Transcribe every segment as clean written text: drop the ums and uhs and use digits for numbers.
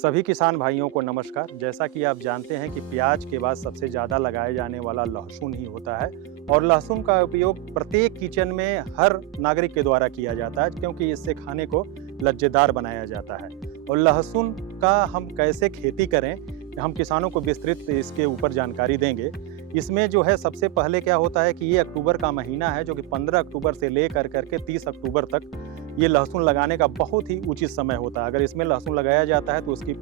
सभी किसान भाइयों को नमस्कार। जैसा कि आप जानते हैं कि प्याज के बाद सबसे ज़्यादा लगाया जाने वाला लहसुन ही होता है और लहसुन का उपयोग प्रत्येक किचन में हर नागरिक के द्वारा किया जाता है क्योंकि इससे खाने को लज्जेदार बनाया जाता है। और लहसुन का हम कैसे खेती करें, हम किसानों को विस्तृत इसके ऊपर जानकारी देंगे। इसमें जो है सबसे पहले क्या होता है कि ये अक्टूबर का महीना है जो कि 15 अक्टूबर से ले करके 30 अक्टूबर तक ये लहसुन लगाने का बहुत ही उचित समय होता है। अगर इसमें लहसुन लगाया जाता है तो उसकी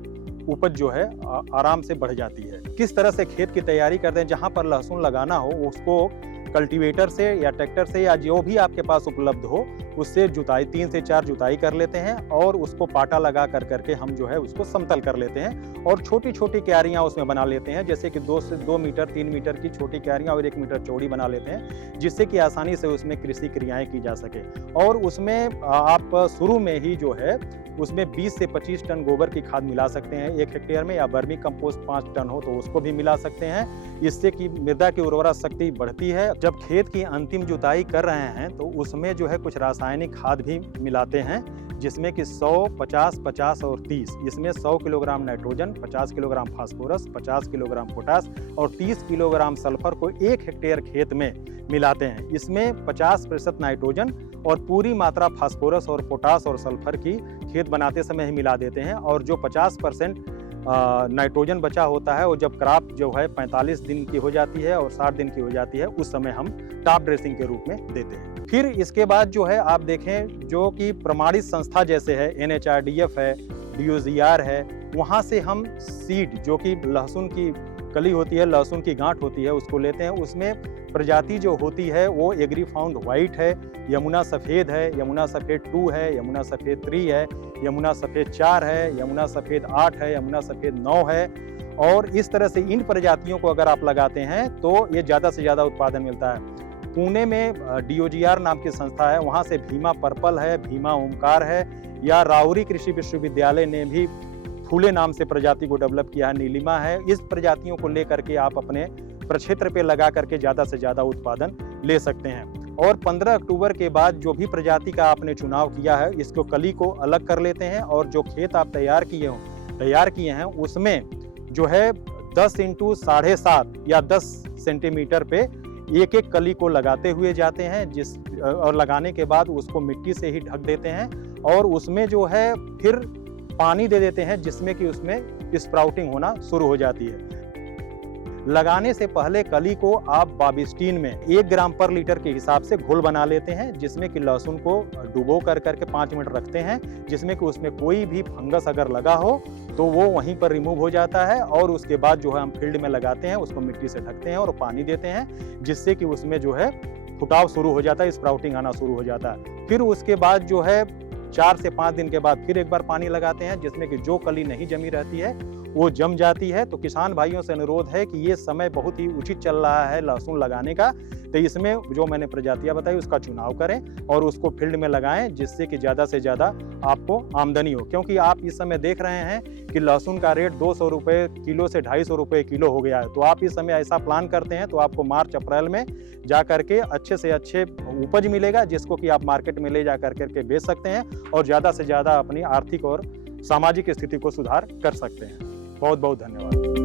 उपज जो है आराम से बढ़ जाती है। किस तरह से खेत की तैयारी करते हैं, जहाँ पर लहसुन लगाना हो उसको कल्टीवेटर से या ट्रैक्टर से या जो भी आपके पास उपलब्ध हो उससे जुताई 3 से 4 जुताई कर लेते हैं और उसको पाटा लगा करके हम जो है उसको समतल कर लेते हैं और छोटी छोटी क्यारियां उसमें बना लेते हैं, जैसे कि 2 से 2 मीटर 3 मीटर की छोटी क्यारियां और 1 मीटर चौड़ी बना लेते हैं, जिससे कि आसानी से उसमें कृषि क्रियाएं की जा सके। और उसमें आप शुरू में ही जो है उसमें 20 से 25 टन गोबर की खाद मिला सकते हैं 1 हेक्टेयर में, या वर्मी कंपोस्ट 5 टन हो तो उसको भी मिला सकते हैं। इससे कि मृदा की उर्वरा शक्ति बढ़ती है। जब खेत की अंतिम जुताई कर रहे हैं तो उसमें जो है कुछ रासायनिक खाद भी मिलाते हैं, जिसमें कि 100, 50, 50 और 30। इसमें 100 kilogram nitrogen, 50 kilogram phosphorus, 50 kilogram potash और 30 किलोग्राम सल्फर को 1 हेक्टेयर खेत में मिलाते हैं। इसमें 50% नाइट्रोजन और पूरी मात्रा फास्फोरस और पोटास और सल्फर की खेत बनाते समय ही मिला देते हैं। और जो 50% नाइट्रोजन बचा होता है वो जब क्रॉप जो है 45 दिन की हो जाती है और 60 दिन की हो जाती है उस समय हम टॉप ड्रेसिंग के रूप में देते हैं। फिर इसके बाद जो है आप देखें जो कि प्रमाणित संस्था जैसे है NHRDF है, DOGR है, वहाँ से हम सीड जो कि लहसुन की कली होती है, लहसुन की गांठ होती है, उसको लेते हैं। उसमें प्रजाति जो होती है वो एग्री फाउंड व्हाइट है, यमुना सफ़ेद है, यमुना सफ़ेद 2 है, यमुना सफ़ेद 3 है, यमुना सफ़ेद 4 है, यमुना सफ़ेद 8 है, यमुना सफ़ेद 9 है। और इस तरह से इन प्रजातियों को अगर आप लगाते हैं तो ये ज़्यादा से ज़्यादा उत्पादन मिलता है। पुणे में DOGR नाम की संस्था है, वहाँ से भीमा पर्पल है, भीमा ओमकार है, या राउरी कृषि विश्वविद्यालय ने भी फूले नाम से प्रजाति को डेवलप किया है, नीलिमा है। इस प्रजातियों को लेकर के आप अपने प्रक्षेत्र पे लगा करके ज़्यादा से ज़्यादा उत्पादन ले सकते हैं। और 15 अक्टूबर के बाद जो भी प्रजाति का आपने चुनाव किया है इसको कली को अलग कर लेते हैं और जो खेत आप तैयार किए हैं उसमें जो है 10 × 7.5 या 10 सेंटीमीटर पे एक एक कली को लगाते हुए जाते हैं और लगाने के बाद उसको मिट्टी से ही ढक देते हैं और उसमें जो है फिर पानी दे देते हैं, जिसमें कि उसमें स्प्राउटिंग होना शुरू हो जाती है। लगाने से पहले कली को आप बाबिस्टीन में 1 ग्राम पर लीटर के हिसाब से घोल बना लेते हैं, जिसमें कि लहसुन को डुबो करके 5 मिनट रखते हैं, जिसमें कि उसमें कोई भी फंगस अगर लगा हो तो वो वहीं पर रिमूव हो जाता है। और उसके बाद जो है हम फील्ड में लगाते हैं, उसको मिट्टी से ढकते हैं और पानी देते हैं, जिससे कि उसमें जो है फुटाव शुरू हो जाता है, स्प्राउटिंग आना शुरू हो जाता है। फिर उसके बाद जो है 4 से 5 दिन के बाद फिर एक बार पानी लगाते हैं, जिसमें कि जो कली नहीं जमी रहती है वो जम जाती है। तो किसान भाइयों से अनुरोध है कि ये समय बहुत ही उचित चल रहा है लहसुन लगाने का, तो इसमें जो मैंने प्रजातियां बताई उसका चुनाव करें और उसको फील्ड में लगाएं, जिससे कि ज़्यादा से ज़्यादा आपको आमदनी हो। क्योंकि आप इस समय देख रहे हैं कि लहसुन का रेट 200 रुपये किलो से 250 रुपये किलो हो गया है। तो आप इस समय ऐसा प्लान करते हैं तो आपको मार्च अप्रैल में जा करके अच्छे से अच्छे उपज मिलेगा, जिसको कि आप मार्केट में ले जा करके बेच सकते हैं और ज़्यादा से ज़्यादा अपनी आर्थिक और सामाजिक स्थिति को सुधार कर सकते हैं। बहुत बहुत धन्यवाद।